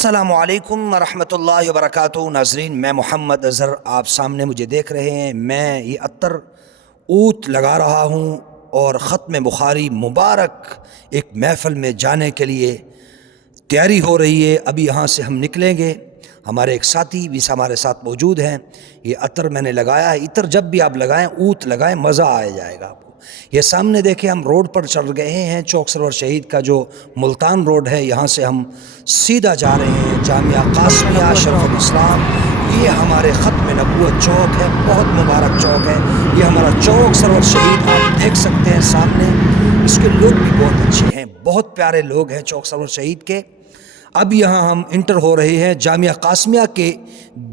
السلام علیکم ورحمۃ اللہ وبرکاتہ۔ ناظرین، میں محمد اظہر، آپ سامنے مجھے دیکھ رہے ہیں۔ میں یہ عطر اوت لگا رہا ہوں اور ختم بخاری مبارک ایک محفل میں جانے کے لیے تیاری ہو رہی ہے۔ ابھی یہاں سے ہم نکلیں گے، ہمارے ایک ساتھی بھی ہمارے ساتھ موجود ہیں۔ یہ عطر میں نے لگایا ہے، عطر جب بھی آپ لگائیں، اوت لگائیں، مزہ آ جائے گا آپ کو۔ یہ سامنے دیکھیں، ہم روڈ پر چل گئے ہیں، چوک سرور شہید کا جو ملتان روڈ ہے، یہاں سے ہم سیدھا جا رہے ہیں جامعہ قاسمیہ شرف الاسلام۔ یہ ہمارے ختم نبوت چوک ہے، بہت مبارک چوک ہے۔ یہ ہمارا چوک سرور شہید آپ دیکھ سکتے ہیں سامنے، اس کے لوگ بھی بہت اچھے ہیں، بہت پیارے لوگ ہیں چوک سرور شہید کے۔ اب یہاں ہم انٹر ہو رہے ہیں، جامعہ قاسمیہ کے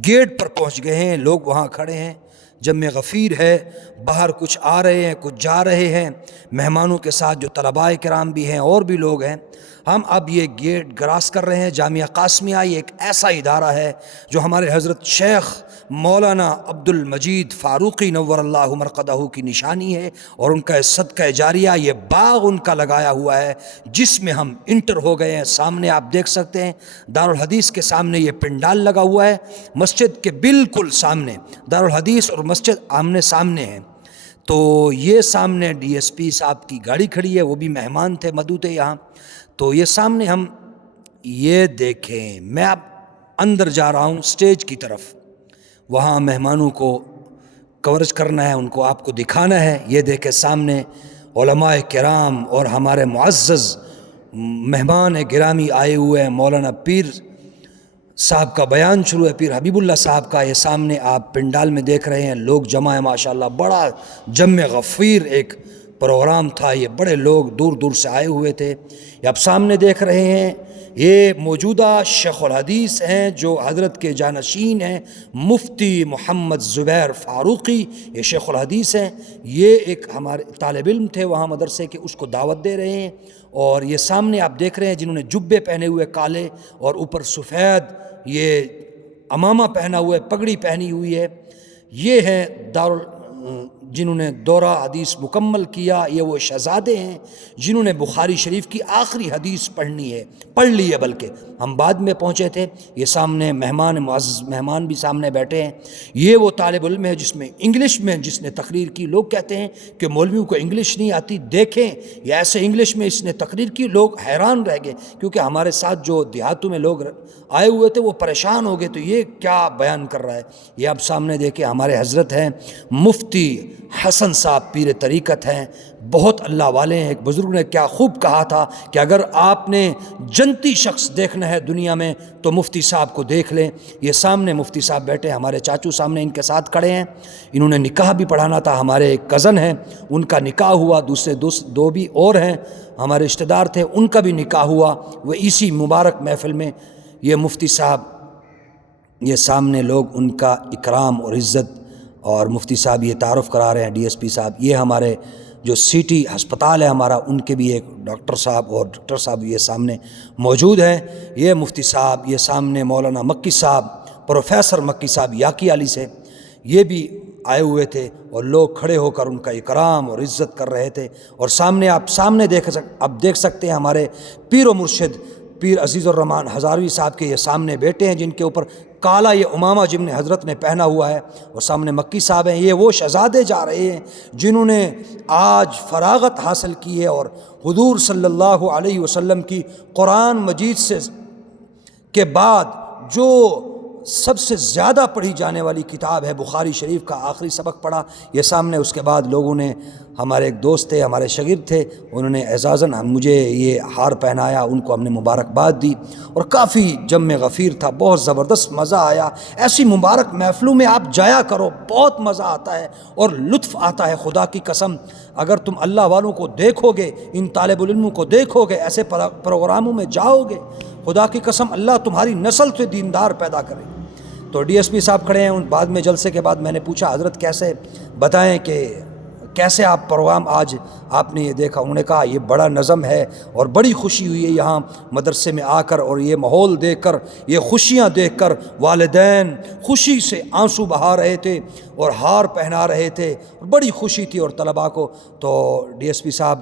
گیٹ پر پہنچ گئے ہیں، لوگ وہاں کھڑے ہیں، جمع غفیر ہے، باہر کچھ آ رہے ہیں، کچھ جا رہے ہیں، مہمانوں کے ساتھ جو طلباء کرام بھی ہیں اور بھی لوگ ہیں۔ ہم اب یہ گیٹ گراس کر رہے ہیں۔ جامعہ قاسمیہ یہ ایک ایسا ادارہ ہے جو ہمارے حضرت شیخ مولانا عبد المجید فاروقی نور اللہ مرقدہ کی نشانی ہے، اور ان کا صدقہ جاریہ یہ باغ ان کا لگایا ہوا ہے جس میں ہم انٹر ہو گئے ہیں۔ سامنے آپ دیکھ سکتے ہیں، دارالحدیث کے سامنے یہ پنڈال لگا ہوا ہے، مسجد کے بالکل سامنے دارالحدیث اور مسجد آمنے سامنے ہیں۔ تو یہ سامنے ڈی ایس پی صاحب کی گاڑی کھڑی ہے، وہ بھی مہمان تھے، مدعو تھے یہاں۔ تو یہ سامنے ہم یہ دیکھیں، میں اب اندر جا رہا ہوں سٹیج کی طرف، وہاں مہمانوں کو کورج کرنا ہے، ان کو آپ کو دکھانا ہے۔ یہ دیکھیں سامنے علماء کرام اور ہمارے معزز مہمان گرامی آئے ہوئے ہیں۔ مولانا پیر صاحب کا بیان شروع ہے، پیر حبیب اللہ صاحب کا۔ یہ سامنے آپ پنڈال میں دیکھ رہے ہیں، لوگ جمع ہیں ماشاءاللہ، بڑا جمع غفیر ایک پروگرام تھا، یہ بڑے لوگ دور دور سے آئے ہوئے تھے۔ یہ آپ سامنے دیکھ رہے ہیں، یہ موجودہ شیخ الحدیث ہیں جو حضرت کے جانشین ہیں، مفتی محمد زبیر فاروقی، یہ شیخ الحدیث ہیں۔ یہ ایک ہمارے طالب علم تھے وہاں مدرسے کے، اس کو دعوت دے رہے ہیں۔ اور یہ سامنے آپ دیکھ رہے ہیں جنہوں نے جبے پہنے ہوئے کالے اور اوپر سفید یہ امامہ پہنا ہوا ہے، پگڑی پہنی ہوئی ہے، یہ ہیں جنہوں نے دورہ حدیث مکمل کیا۔ یہ وہ شہزادے ہیں جنہوں نے بخاری شریف کی آخری حدیث پڑھ لی ہے، بلکہ ہم بعد میں پہنچے تھے۔ یہ سامنے مہمان معزز مہمان بھی سامنے بیٹھے ہیں۔ یہ وہ طالب علم ہے جس میں انگلش میں جس نے تقریر کی۔ لوگ کہتے ہیں کہ مولویوں کو انگلش نہیں آتی، دیکھیں یہ ایسے انگلش میں اس نے تقریر کی، لوگ حیران رہ گئے، کیونکہ ہمارے ساتھ جو دیہاتوں میں لوگ آئے ہوئے تھے وہ پریشان ہو گئے، تو یہ کیا بیان کر رہا ہے۔ یہ آپ سامنے دیکھیں، ہمارے حضرت ہیں مفتی حسن صاحب، پیر طریقت ہیں، بہت اللہ والے ہیں۔ ایک بزرگ نے کیا خوب کہا تھا کہ اگر آپ نے جنتی شخص دیکھنا ہے دنیا میں تو مفتی صاحب کو دیکھ لیں۔ یہ سامنے مفتی صاحب بیٹھے، ہمارے چاچو سامنے ان کے ساتھ کھڑے ہیں، انہوں نے نکاح بھی پڑھانا تھا، ہمارے ایک کزن ہیں ان کا نکاح ہوا، دوسرے دو بھی اور ہیں ہمارے رشتہ دار تھے، ان کا بھی نکاح ہوا، وہ اسی مبارک محفل میں۔ یہ مفتی صاحب، یہ سامنے لوگ ان کا اکرام اور عزت، اور مفتی صاحب یہ تعارف کرا رہے ہیں، ڈی ایس پی صاحب۔ یہ ہمارے جو سٹی ہسپتال ہے ہمارا، ان کے بھی ایک ڈاکٹر صاحب اور ڈاکٹر صاحب یہ سامنے موجود ہیں۔ یہ مفتی صاحب، یہ سامنے مولانا مکی صاحب، پروفیسر مکی صاحب یاکی علی سے، یہ بھی آئے ہوئے تھے، اور لوگ کھڑے ہو کر ان کا اکرام اور عزت کر رہے تھے۔ اور سامنے آپ دیکھ سکتے ہیں ہمارے پیر و مرشد پیر عزیز الرحمن ہزاروی صاحب کے یہ سامنے بیٹے ہیں، جن کے اوپر کالا یہ امامہ جن حضرت نے پہنا ہوا ہے، اور سامنے مکی صاحب ہیں۔ یہ وہ شہزادے جا رہے ہیں جنہوں نے آج فراغت حاصل کی ہے، اور حضور صلی اللہ علیہ وسلم کی قرآن مجید سے کے بعد جو سب سے زیادہ پڑھی جانے والی کتاب ہے بخاری شریف کا آخری سبق پڑھا۔ یہ سامنے اس کے بعد لوگوں نے، ہمارے ایک دوست تھے، ہمارے شاگرد تھے، انہوں نے اعزازاً مجھے یہ ہار پہنایا، ان کو ہم نے مبارکباد دی، اور کافی جمع غفیر تھا، بہت زبردست مزہ آیا۔ ایسی مبارک محفلوں میں آپ جایا کرو، بہت مزہ آتا ہے اور لطف آتا ہے، خدا کی قسم۔ اگر تم اللہ والوں کو دیکھو گے، ان طالب علموں کو دیکھو گے، ایسے پروگراموں میں جاؤ گے، خدا کی قسم اللہ تمہاری نسل سے دیندار پیدا کرے۔ تو ڈی ایس پی صاحب کھڑے ہیں، بعد میں جلسے کے بعد میں نے پوچھا حضرت کیسے بتائیں کہ کیسے آپ پروگرام آج آپ نے یہ دیکھا؟ انہوں نے کہا یہ بڑا نظم ہے اور بڑی خوشی ہوئی ہے یہاں مدرسے میں آ کر، اور یہ ماحول دیکھ کر، یہ خوشیاں دیکھ کر، والدین خوشی سے آنسو بہا رہے تھے اور ہار پہنا رہے تھے، بڑی خوشی تھی، اور طلباء کو۔ تو ڈی ایس پی صاحب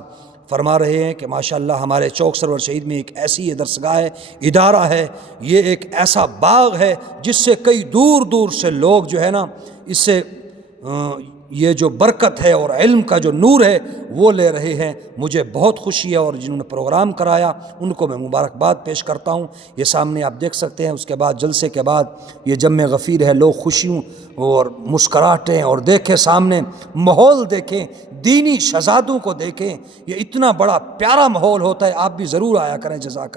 فرما رہے ہیں کہ ماشاءاللہ ہمارے چوک سرور شہید میں ایک ایسی درسگاہ ہے، ادارہ ہے، یہ ایک ایسا باغ ہے جس سے کئی دور دور سے لوگ جو ہے نا اس سے یہ جو برکت ہے اور علم کا جو نور ہے وہ لے رہے ہیں۔ مجھے بہت خوشی ہے، اور جنہوں نے پروگرام کرایا ان کو میں مبارکباد پیش کرتا ہوں۔ یہ سامنے آپ دیکھ سکتے ہیں، اس کے بعد جلسے کے بعد یہ جمع غفیر ہے، لوگ خوشیوں اور مسکراہٹیں اور دیکھیں، سامنے ماحول دیکھیں، دینی شہزادوں کو دیکھیں، یہ اتنا بڑا پیارا ماحول ہوتا ہے۔ آپ بھی ضرور آیا کریں۔ جزاک اللہ۔